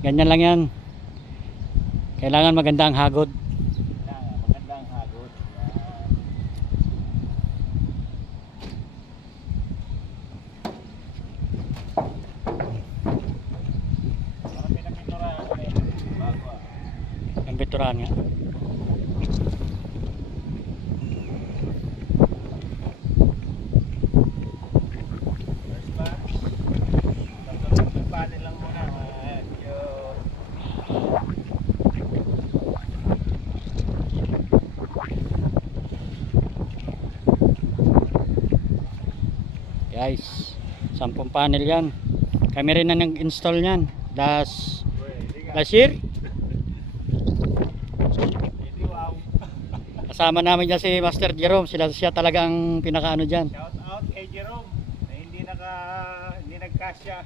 Ganyan lang yan. Kailangan maganda ang hagod. Magandang hagod. Para pinapinturahan ko na yun. Bago Ang biturahan nga. First ba? Tapos yung panel lang muna. Medyo Guys, 10 panel yan. Kami rin na nag-install yan last year. hindi wow. Kasama namin dyan si Master Jerome. Siya talaga ang pinakaano dyan. Shout out kay Jerome na hindi nagkasya